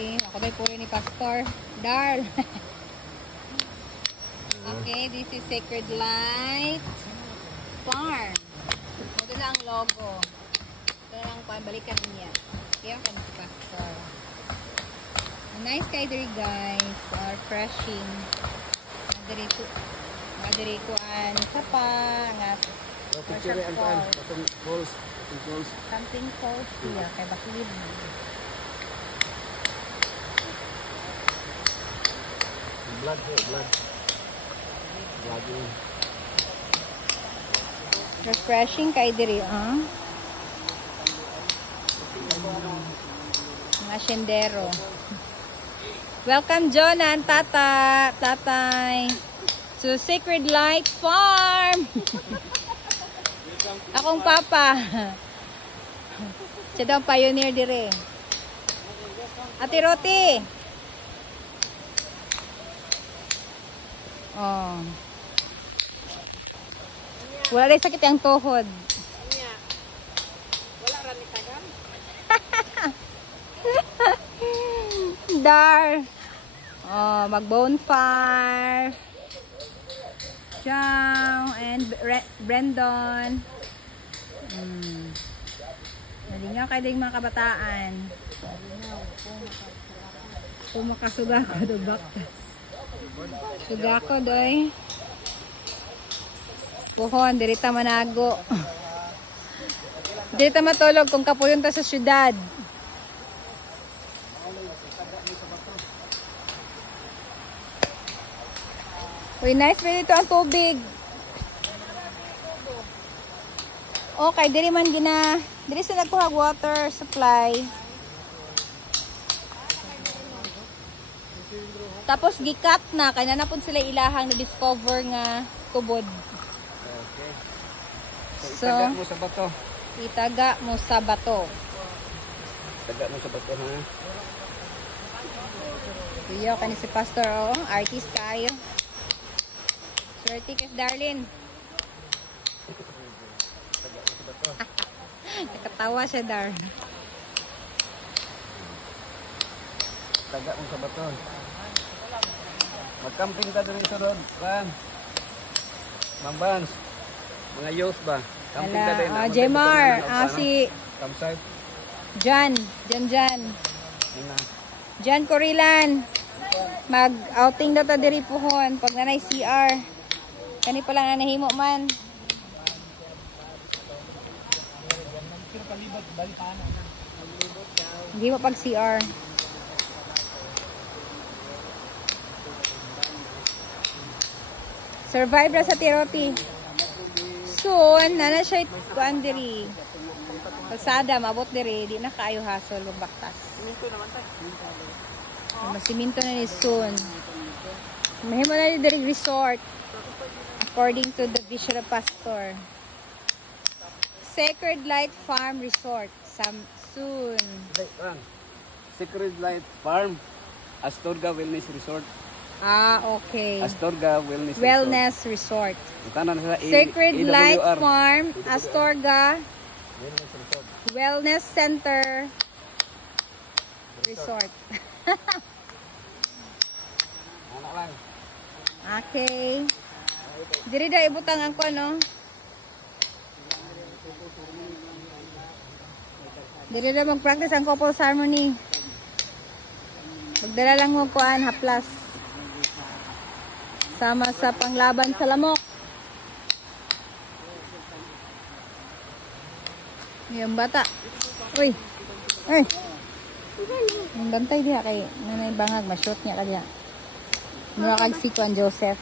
Okay, ako tayo puro ni Pastor Darl. Okay, this is Sacred Light Farm. Ito lang ang logo. Ito lang balikan niya. Okay, ako ni Pastor. Nice kay diri guys. Refreshing. Madiri ko an sapa nga. Something falls here kay baklid. Blood. Refreshing kay diri, mga sendero. Welcome Jonan, tatay, to Sacred Light Farm. Akong papa. Siya daw pioneer dire. Ate Roti. Oh. Wala rin sakit yung tuhod. Wala ra ni tagan. Dar. Oh, mag-bonfire. Ciao. And Brandon. Nalingaw kayo din mga kabataan. Pumakasuga ko do baktas. Suga ko doy. Puhon, dirita manago. Dirita matulog kung kapuyon ta sa syudad. Uy, nice ba dito ang tubig? Okay, diri man gina. Diri sa nagkuha water supply. Tapos gikat na kaya na pud sila ilahang na discover nga tubod. Okay. So, Itaga mo sa bato. Itaga mo sa bato. Itaga mo sa bato, ha? Iyo kani si Pastor artist kayo. Swerte kay Darlene. Itaga mo sa bato. Nakatawa siya, Dar. Itaga mo sa bato. Mag-camping ka doon sa road. Kan? Mambans. Mga youth ba? Camping ka din. Jemar. Si Campsite. Jan. Jan Corilan. Mag-outing daw ta diri puhon. Pag nanay CR. Kani pa lang na nahimo man. Hindi mo pag CR. Survive ra sa Tiroti. Soon, nana siya kuan diri. Kalsada, mabot diri. Di na kaayo hasol magbaktas. Masiminto na ni soon. Mahimo na diri resort. According to the Vision Pastor. Sacred Light Farm Resort. Soon. Sacred Light Farm. Astorga Wellness Resort. Okay. Astorga Wellness Resort. Resort. Sacred Light AWR. Farm, Astorga Wellness Resort. Wellness Center Resort. Anak lang. Okay. Diri da ibutang ang kuno. Diri da mag-practice ang couples harmony. Magdala lang mo kuan haplas. Sama sa panglaban sa lamok. Yung bata. Uy. Ay. Ang bantay diha kay nanay bangag ma-shoot niya ka diha. Mura kag si Juan Joseph.